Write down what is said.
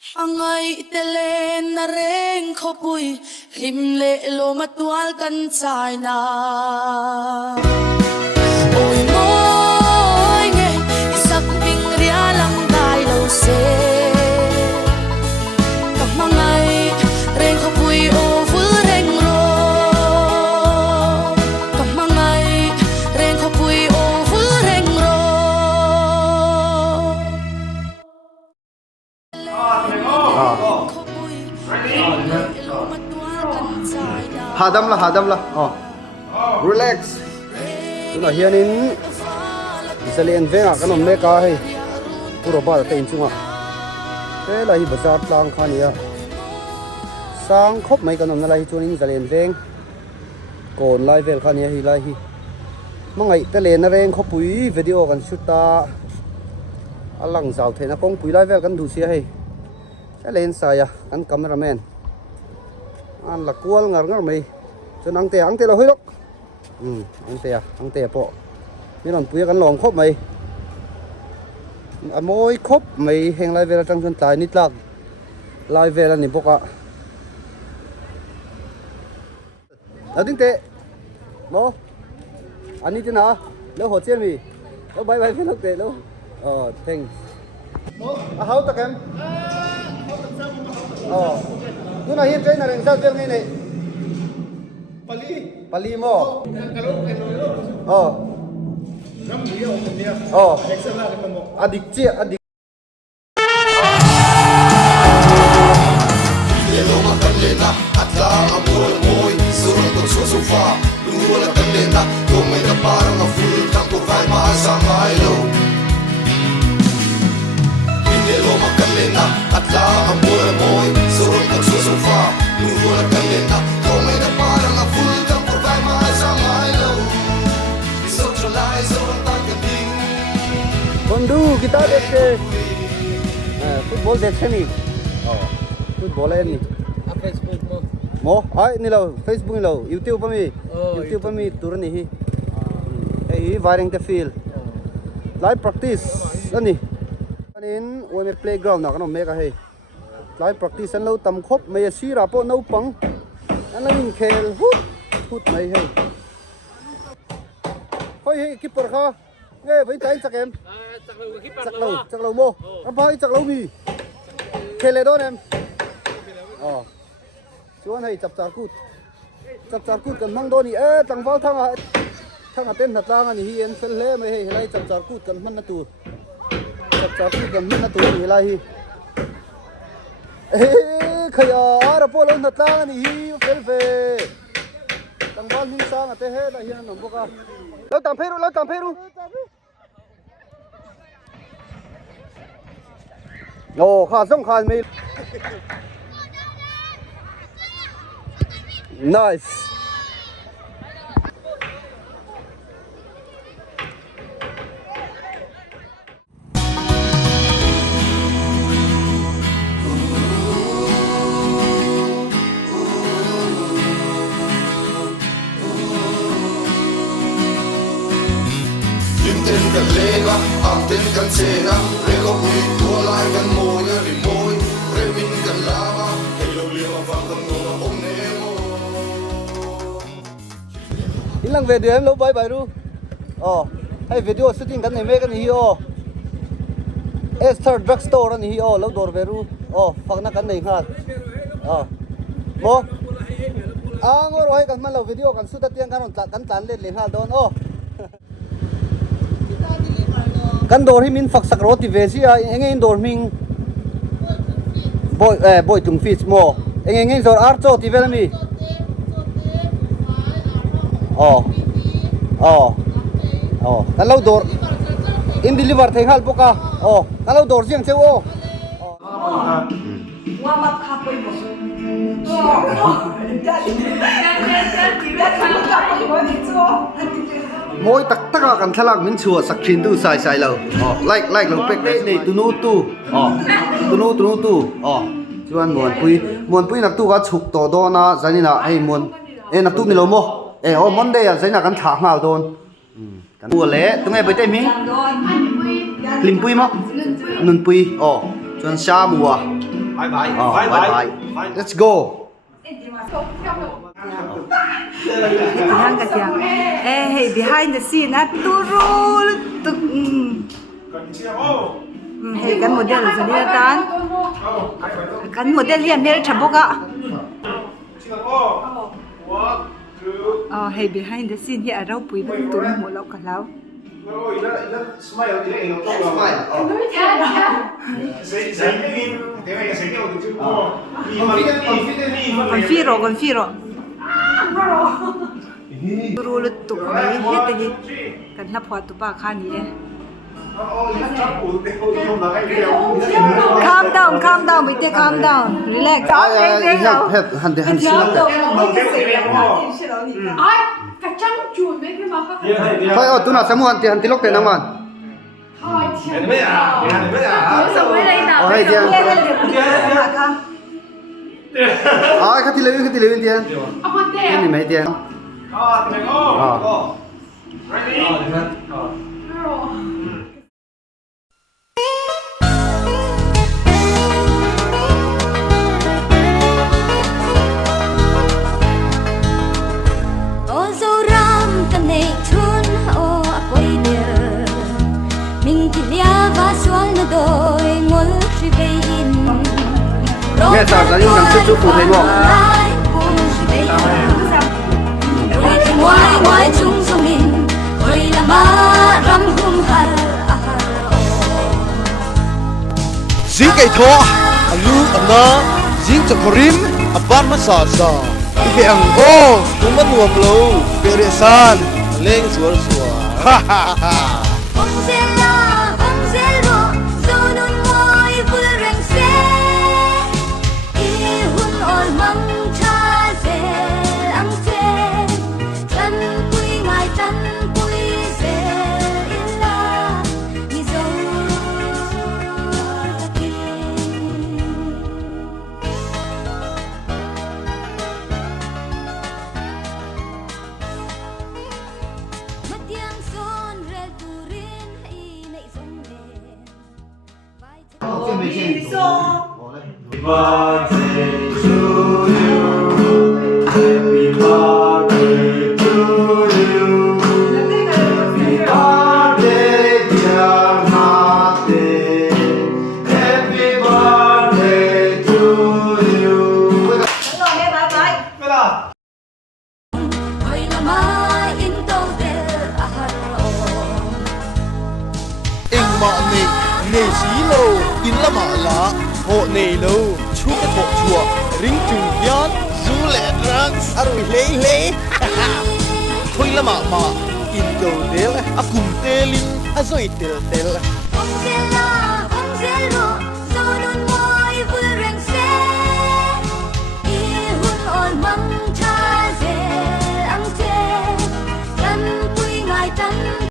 Angay telen na rin ko pu'y himle lo matual kan na. Oy moy nge isak pingria lang dailaw se. Kamangay rin ko pu'y o full reng ro. Kamangay rin ko pu'y o full reng ro. Hadam lah oh relax tu nak hianin isalian venga kanon meka hai puro ba ta inchunga te lai bazar tlang khania sang khop mai kanon na lai chunin zalian veng kon lai vel khania hi lai hi mangai te le na reng khopui video kan shoota alang zau thena kong pui lai vel kan du sia hai te len sa ya kan cameraman an la kual ngar mai cho ang te la hoi lok ang te po mi lon pui kan long khop mai a moi khop mai heng lai vel tang chon tai ni tlak lai vel ani boka ading te mo ani te na lo ho chen mi lo bye bye phen te lo thanks a how ta kem tu na hian train na reng sa vel ngai nei Pali mo. Adik. Lelo makalena atla amor moy surun ko susufa luwala kalena tumay na parang a full tank to vai maasamailo. Lelo makalena atla amor moy surun ko susufa luwala kalena tumay na parang a full tank to vai maasamailo. Socialize on tangkading. Bondu kita देखते फुटबॉल देखते नहीं फुटबॉल है नहीं Facebook mo ai ni lo Facebook ni lo YouTube pa mi tur ni hi hi wiring the field live practice ani anin we playground na kan me ka he live practice an lo tam khop me si ra po no pang an lo in khel hut mai he hoi he keeper kha nge với tay chắc em chắc lâu mo am phai chắc lâu mi khele don em chuan hay chapchar kut kan mang doni tang wal thanga ten na tlang ani hi en fel le mai he lai chapchar kut kan man na tu ni lai hi khaya ara polo na tlang ani hi fel fe tang wal hin sang ate he la hian nom boka lo tam pheru kha song khan me nice Limten kan lega, akten kan sena, rego pui tua lai kan moya rimoi, remin kan lava, hello lima fakam ngoma om nemo. Ilang video em lo bye bye ru. Hay video shooting kan nei me kan hi Esther drugstore ani hi lo dor veru. Fakna kan nei khat. Mo angor hoi kan man lo video kan shoot atiang kan tan le ha don kan dor hi min fak sak roti vesi engei dor ming boy tung fish mo engei zor archo ti velmi kan lo dor in deliver thei hal poka kan lo dor jiang cheu wa ma kha koi bo moi tak taka kan thalak min chua sak thin tu sai lo like lo pek nei tunu tu chuan mon pui nak tu ga chuk to do na zanina ei mon nak tu ni lo mo monday zaina kan tha ngal don kan bu le tu ngai bai te mi lim pui mo nun pui chuan sha muwa Bye. Let's go. Hang ka tiang. Hey, behind the scene at turul tuk. Hey, kan model sa dia tan. Kan model lian mer chaboka. Oh, hey, behind the scene here arau pui ban tu mo lau ka lau. Smile. Confiro. Turul tuk ni het ni. Kan la phwa tu pa kha ni e. Calm down, we take calm down. Relax. Han Thôi tu nào sớm hơn thì lúc tiền năm ăn. Hay tiền. Khách thì lấy tiền. Cái này mấy tiền? Nghe sao ra những thằng chú phụ thấy không? Zing kay tho alu ana zing chakorim apan masa sa ibe ang o tuman nuam lo peresan leng suar ha ha ha. Happy birthday to you. Happy birthday to you. Happy birthday, dear Martin. Happy birthday to you. Ing ma ne xí lô in la ma la hộ nề lô chú cái bộ chùa ring trùng gián du lẹ răng rồi lê thôi la ma in cầu đéo a cùng tê linh a rồi tê